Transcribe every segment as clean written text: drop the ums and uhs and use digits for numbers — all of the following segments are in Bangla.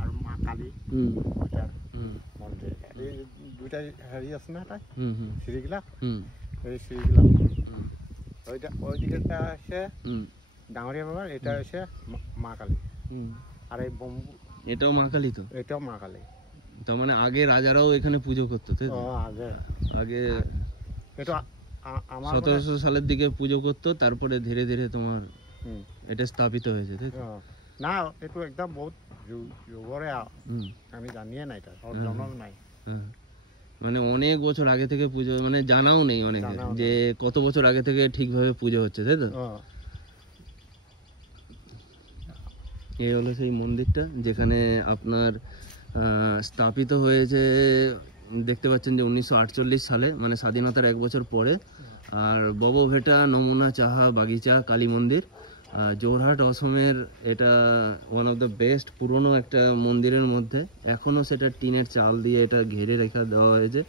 আর মা কালী ওইটার মন্দির। এই দুইটা হেৰি আছে না, এটা সিঁড়িগিলা, এই সিঁড়িগিলা ওইদিকে আছে ডাঙরিয়া বাবার, এটা হচ্ছে মা কালী। আর এই বম্বু এটাও মা কালী, তো এটাও মা কালী। তার মানে আগে রাজারাও এখানে পুজো করতো, তাই তো? আগে এটা 1700 সালের দিকে পুজো করতো, তারপরে ধীরে ধীরে তোমার এটা স্থাপিত হয়েছে, তাই তো? না, এটা একদম বহুত যুগরে, আমি জানিয়ে নাই, এটা জন্ম নাই। মানে অনেক বছর আগে থেকে পুজো, মানে জানাও নেই অনেকে যে কত বছর আগে থেকে ঠিকভাবে পুজো হচ্ছে, তাই তো? এই হলো সেই মন্দিরটা যেখানে আপনার স্থাপিত হয়েছে। দেখতে পাচ্ছেন যে 1948 সালে, মানে স্বাধীনতার 1 বছর পরে। আর ববভেটা নমুনা চাহা বাগিচা কালী মন্দির, যোরহাট অসমের এটা ওয়ান অফ দ্য বেস্ট পুরনো একটা মন্দিরের মধ্যে। এখনও সেটা টিনের চাল দিয়ে এটা ঘিরে রেখে দেওয়া হয়েছে।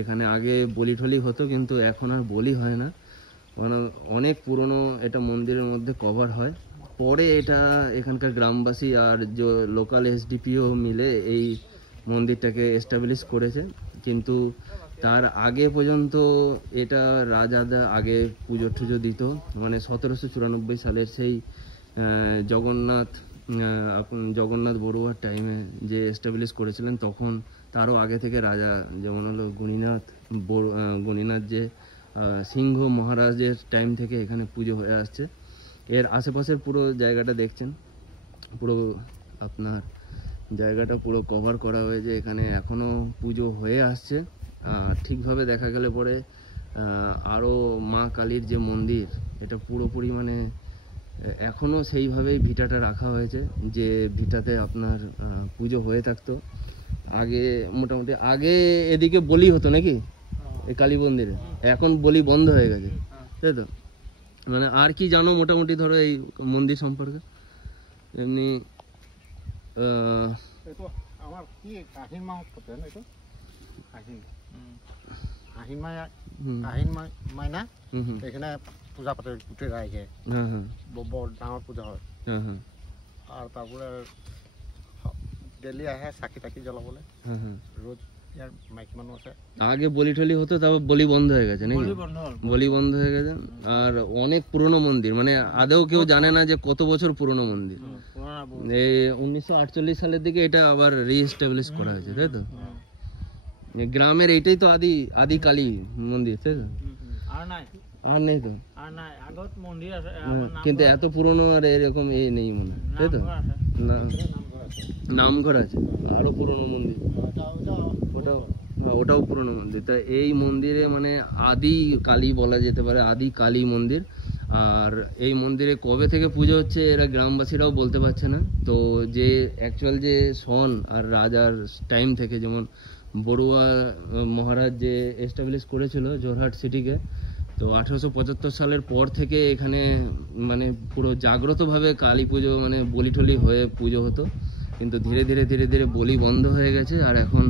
এখানে আগে বলি ঠলি হতো, কিন্তু এখন আর বলি হয় না। অনেক পুরনো এটা মন্দিরের মধ্যে কভার হয়। পরে এটা এখানকার গ্রামবাসী আর যে লোকাল এসডিপিও মিলে এই মন্দিরটাকে এস্টাবলিশ করেছে। কিন্তু তার আগে পর্যন্ত এটা রাজাদা আগে পুজো টুজো দিত। মানে 1794 সালের সেই জগন্নাথ বড়ুয়ার টাইমে যে এস্টাবলিশ করেছিলেন, তখন তারও আগে থেকে রাজা, যেমন হলো গুণীনাথ যে সিংহ মহারাজের টাইম থেকে এখানে পুজো হয়ে আসছে। এর আশেপাশের পুরো জায়গাটা দেখছেন, পুরো আপনার জায়গাটা পুরো কভার করা হয়েছে। এখানে এখনও পুজো হয়ে আসছে। ঠিকভাবে দেখা গেলে পরে আরও মা কালীর যে মন্দির, এটা পুরোপুরি মানে এখনও সেইভাবেই ভিটাটা রাখা হয়েছে, যে ভিটাতে আপনার পুজো হয়ে থাকতো। আগে মোটামুটি আগে এদিকে বলি হতো নাকি এই কালী মন্দিরে, এখন বলি বন্ধ হয়ে গেছে, তাই তো? মানে আর কি জানো মোটামুটি ধরো এই মন্দির সম্পর্কে? এমনি আমার কি আহিন মাহ করতে না, এটা আহিন মাইনা এখানে পূজা পাতে উঠে রাখে, বড় ডাঙর পূজা হয়। আর তারপরে ডেলি আহে চাকি টাকি জ্বলাবলে, রোজ ইয়ার মাইকি মানুষ আছে। আগে বলি টলি হতো, তারপর বলি বন্ধ হয়ে গেছে নাকি? বলি বন্ধ হয়ে গেছে। আর অনেক পুরনো মন্দির, মানে আদেও কেউ জানে না যে কত বছর পুরনো মন্দির। এই 1948 সালের দিকে এটা আবার রিএস্টাবলিশ করা হয়েছে, তাই তো? গ্রামের এইটাই তো আদি কালী মন্দির, তাই তো? আর নেই তো, কিন্তু এত পুরনো আর এরকম নেই মনে, তাই তো? না, নামঘর আছে, আরো পুরনো মন্দির, ওটাও পুরনো মন্দির। তা এই মন্দিরে মানে আদি কালী বলা যেতে পারে, আদি কালী মন্দির। আর এই মন্দিরে কবে থেকে পুজো হচ্ছে এরা গ্রামবাসীরাও বলতে পারছে না। তো যে অ্যাকচুয়াল যে সন আর রাজার টাইম থেকে, যেমন বড়ুয়া মহারাজ যে এস্টাবলিশ করেছিল যোরহাট সিটিকে, তো 1875 সালের পর থেকে এখানে মানে পুরো জাগ্রতভাবে কালী পুজো, মানে বলি টলি হয়ে পুজো হতো। কিন্তু ধীরে ধীরে বলি বন্ধ হয়ে গেছে। আর এখন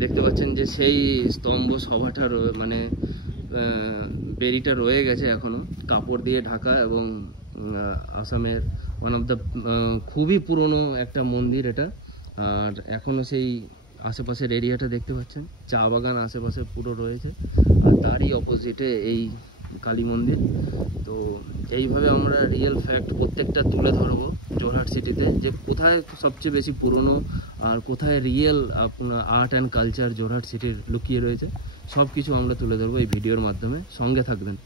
দেখতে পাচ্ছেন যে সেই স্তম্ভ সভাটা মানে বেরিটা রয়ে গেছে এখনো, কাপড় দিয়ে ঢাকা। এবং আসামের ওয়ান অফ দ্য খুবই পুরনো একটা মন্দির এটা। আর এখনো সেই আশেপাশের এরিয়াটা দেখতে পাচ্ছেন, চা বাগান আশেপাশে পুরো রয়েছে। আর তারই অপোজিটে এই কালী মন্দির। তো এইভাবে আমরা রিয়েল ফ্যাক্ট প্রত্যেকটা তুলে ধরবো যোরহাট সিটিতে, যে কোথায় সবচেয়ে বেশি পুরনো আর কোথায় রিয়েল আপনার আর্ট অ্যান্ড কালচার যোরহাট সিটির লুকিয়ে রয়েছে। সব কিছু আমরা তুলে ধরবো এই ভিডিওর মাধ্যমে। সঙ্গে থাকবেন।